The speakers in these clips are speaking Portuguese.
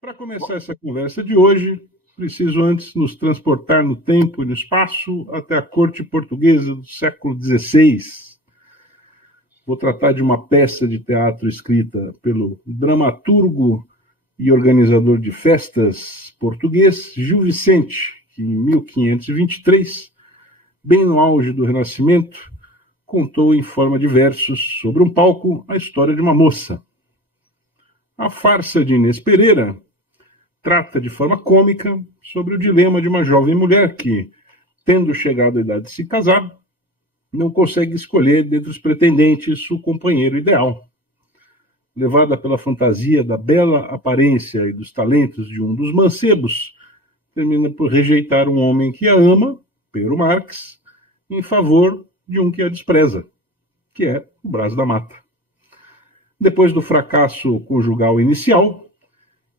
Para começar essa conversa de hoje, preciso antes nos transportar no tempo e no espaço até a corte portuguesa do século XVI. Vou tratar de uma peça de teatro escrita pelo dramaturgo e organizador de festas português Gil Vicente, que em 1523, bem no auge do Renascimento, contou em forma de versos sobre um palco a história de uma moça. A farsa de Inês Pereira trata de forma cômica sobre o dilema de uma jovem mulher que, tendo chegado à idade de se casar, não consegue escolher dentre os pretendentes o companheiro ideal. Levada pela fantasia da bela aparência e dos talentos de um dos mancebos, termina por rejeitar um homem que a ama, Pero Marx, em favor de um que a despreza, que é o Brás da Mata. Depois do fracasso conjugal inicial,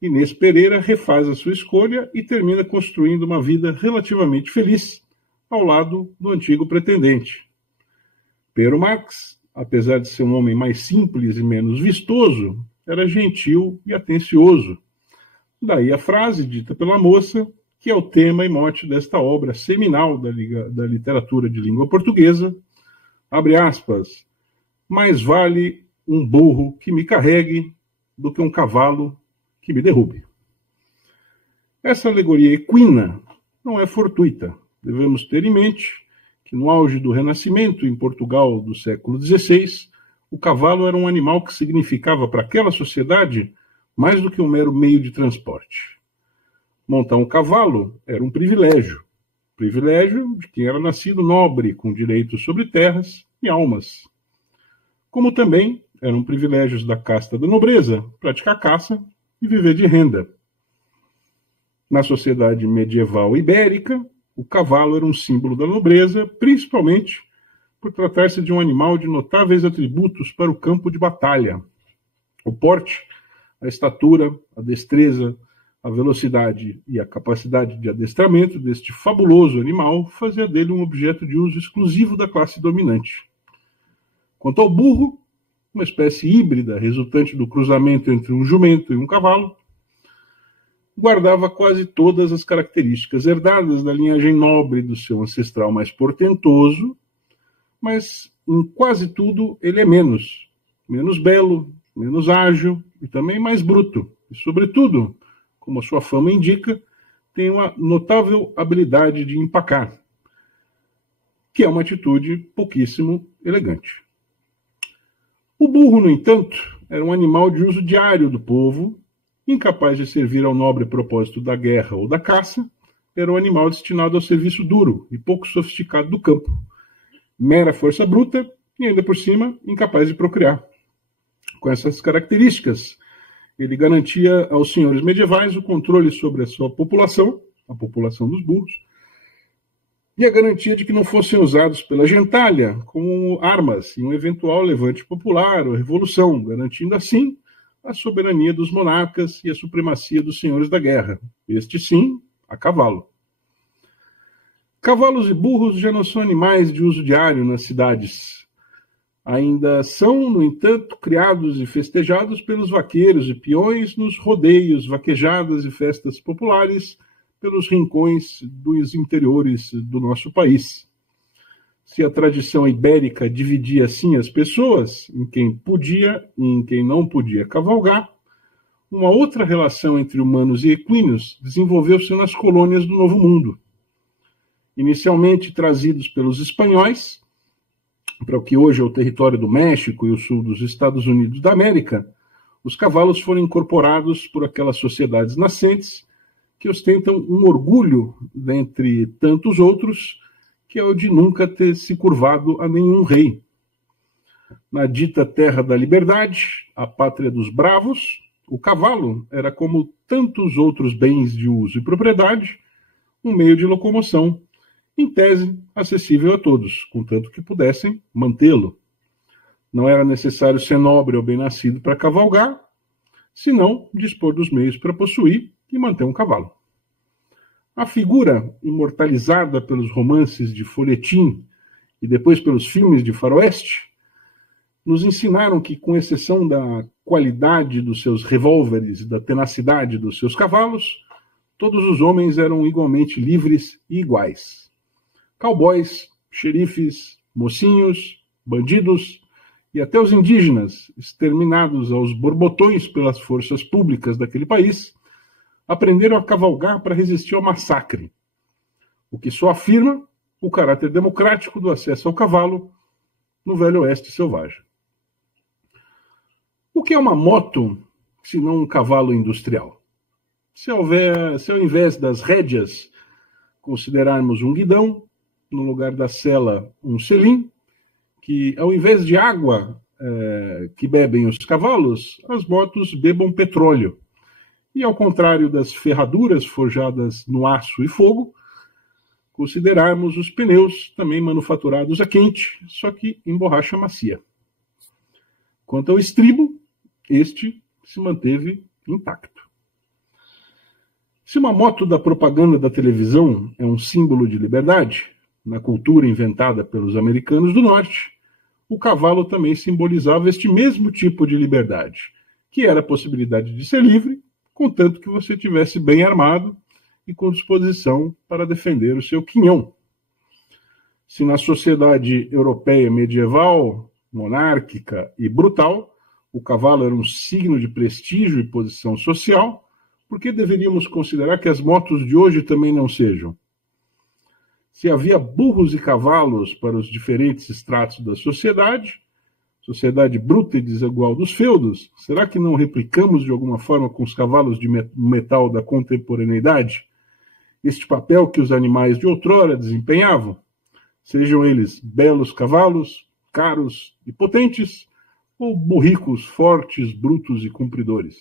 Inês Pereira refaz a sua escolha e termina construindo uma vida relativamente feliz ao lado do antigo pretendente. Pero Marx, apesar de ser um homem mais simples e menos vistoso, era gentil e atencioso. Daí a frase dita pela moça, que é o tema e mote desta obra seminal da literatura de língua portuguesa, abre aspas, mais vale um burro que me carregue do que um cavalo que me derrube. Essa alegoria equina não é fortuita. Devemos ter em mente que no auge do Renascimento, em Portugal do século XVI, o cavalo era um animal que significava para aquela sociedade mais do que um mero meio de transporte. Montar um cavalo era um privilégio de quem era nascido nobre, com direitos sobre terras e almas. Como também eram privilégios da casta da nobreza praticar caça e viver de renda. Na sociedade medieval ibérica, o cavalo era um símbolo da nobreza, principalmente por tratar-se de um animal de notáveis atributos para o campo de batalha. O porte, a estatura, a destreza, a velocidade e a capacidade de adestramento deste fabuloso animal fazia dele um objeto de uso exclusivo da classe dominante. Quanto ao burro, uma espécie híbrida resultante do cruzamento entre um jumento e um cavalo, guardava quase todas as características herdadas da linhagem nobre do seu ancestral mais portentoso, mas em quase tudo ele é menos belo, menos ágil e também mais bruto. E, sobretudo, como a sua fama indica, tem uma notável habilidade de empacar, que é uma atitude pouquíssimo elegante. O burro, no entanto, era um animal de uso diário do povo, incapaz de servir ao nobre propósito da guerra ou da caça, era um animal destinado ao serviço duro e pouco sofisticado do campo, mera força bruta e, ainda por cima, incapaz de procriar. Com essas características, ele garantia aos senhores medievais o controle sobre a sua população, a população dos burros, e a garantia de que não fossem usados pela gentalha como armas em um eventual levante popular ou revolução, garantindo assim a soberania dos monarcas e a supremacia dos senhores da guerra, este sim, a cavalo. Cavalos e burros já não são animais de uso diário nas cidades. Ainda são, no entanto, criados e festejados pelos vaqueiros e peões nos rodeios, vaquejadas e festas populares pelos rincões dos interiores do nosso país. Se a tradição ibérica dividia assim as pessoas, em quem podia e em quem não podia cavalgar, uma outra relação entre humanos e equinos desenvolveu-se nas colônias do Novo Mundo. Inicialmente trazidos pelos espanhóis, para o que hoje é o território do México e o sul dos Estados Unidos da América, os cavalos foram incorporados por aquelas sociedades nascentes que ostentam um orgulho, dentre tantos outros, que é o de nunca ter se curvado a nenhum rei. Na dita terra da liberdade, a pátria dos bravos, o cavalo era, como tantos outros bens de uso e propriedade, um meio de locomoção, em tese acessível a todos, contanto que pudessem mantê-lo. Não era necessário ser nobre ou bem-nascido para cavalgar, senão dispor dos meios para possuir e manter um cavalo. A figura, imortalizada pelos romances de folhetim e depois pelos filmes de faroeste, nos ensinaram que, com exceção da qualidade dos seus revólveres e da tenacidade dos seus cavalos, todos os homens eram igualmente livres e iguais. Cowboys, xerifes, mocinhos, bandidos e até os indígenas, exterminados aos borbotões pelas forças públicas daquele país, aprenderam a cavalgar para resistir ao massacre, o que só afirma o caráter democrático do acesso ao cavalo no Velho Oeste selvagem. O que é uma moto, se não um cavalo industrial? Se ao invés das rédeas considerarmos um guidão, no lugar da sela um selim, que ao invés de água que bebem os cavalos, as motos bebam petróleo. E ao contrário das ferraduras forjadas no aço e fogo, considerarmos os pneus também manufaturados a quente, só que em borracha macia. Quanto ao estribo, este se manteve intacto. Se uma moto da propaganda da televisão é um símbolo de liberdade, na cultura inventada pelos americanos do norte, o cavalo também simbolizava este mesmo tipo de liberdade, que era a possibilidade de ser livre, contanto que você estivesse bem armado e com disposição para defender o seu quinhão. Se na sociedade europeia medieval, monárquica e brutal, o cavalo era um signo de prestígio e posição social, por que deveríamos considerar que as motos de hoje também não sejam? Se havia burros e cavalos para os diferentes estratos da sociedade bruta e desigual dos feudos, será que não replicamos de alguma forma com os cavalos de metal da contemporaneidade este papel que os animais de outrora desempenhavam? Sejam eles belos cavalos, caros e potentes, ou burricos, fortes, brutos e cumpridores?